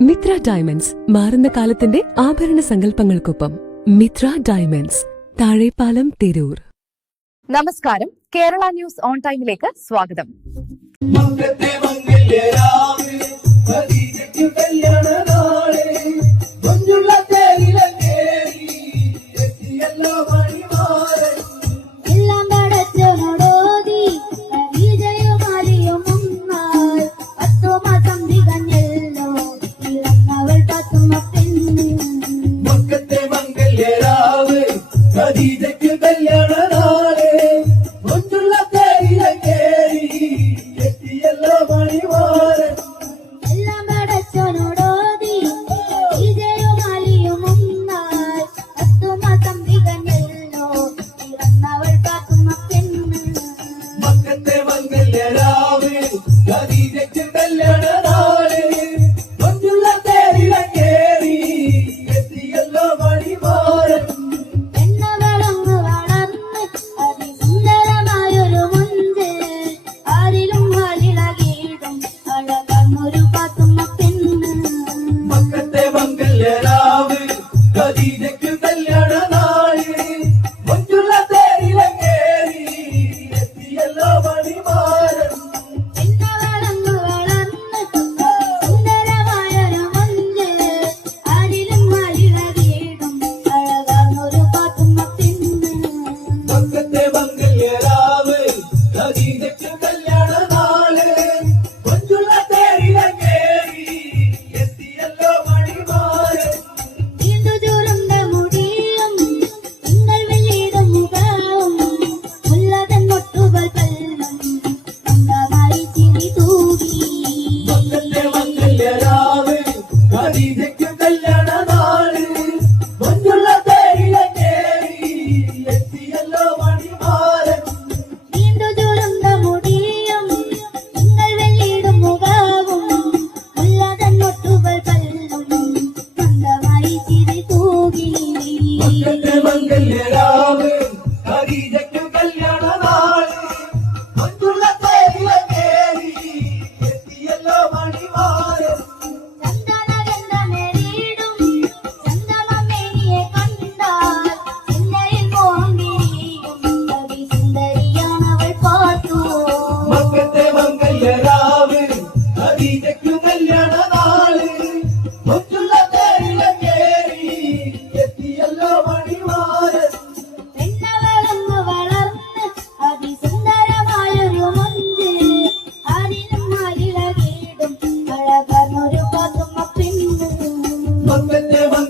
Mitra diamonds മാറുന്ന കാലത്തിന്റെ ആഭരണ സങ്കല്പങ്ങൾക്കൊപ്പം മിത്ര ഡയമണ്ട്സ് താഴെപ്പാലം തിരൂർ. നമസ്കാരം. കേരള ന്യൂസ് ഓൺ ടൈമിലേക്ക് സ്വാഗതം. love anymore.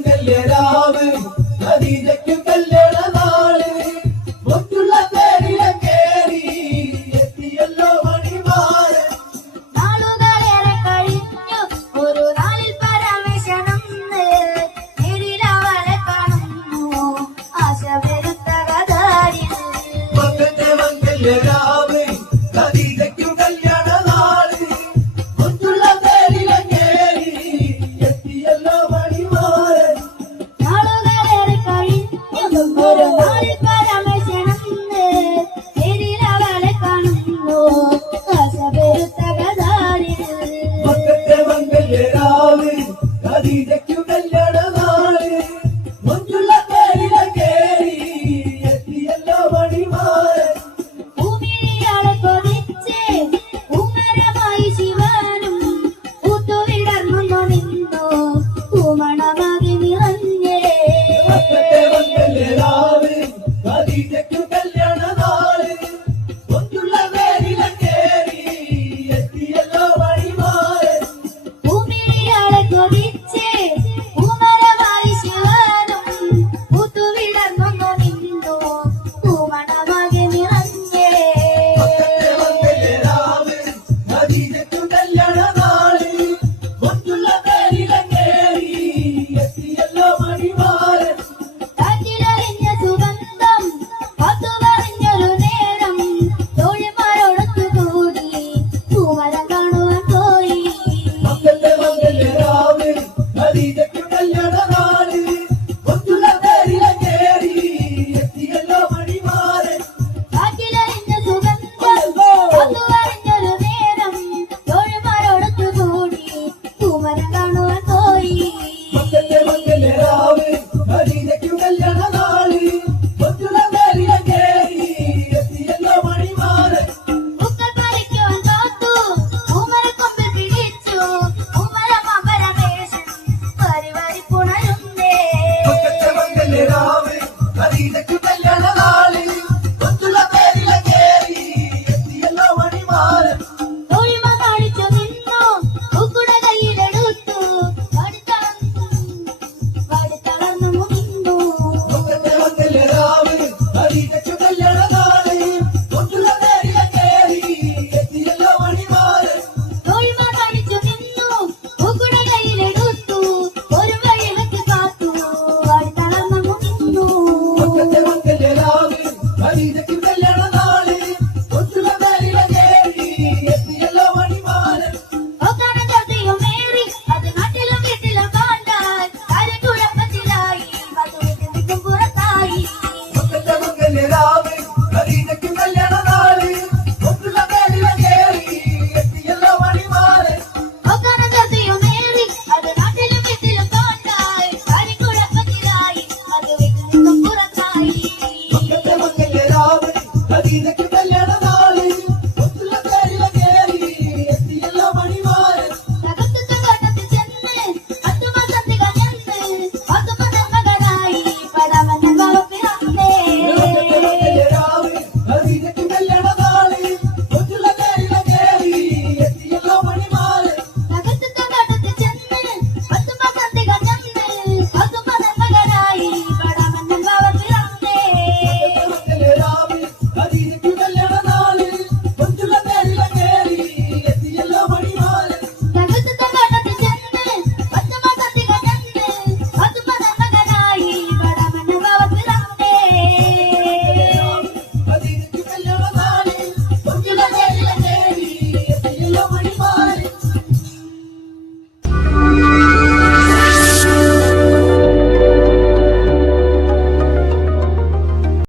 తెలియదా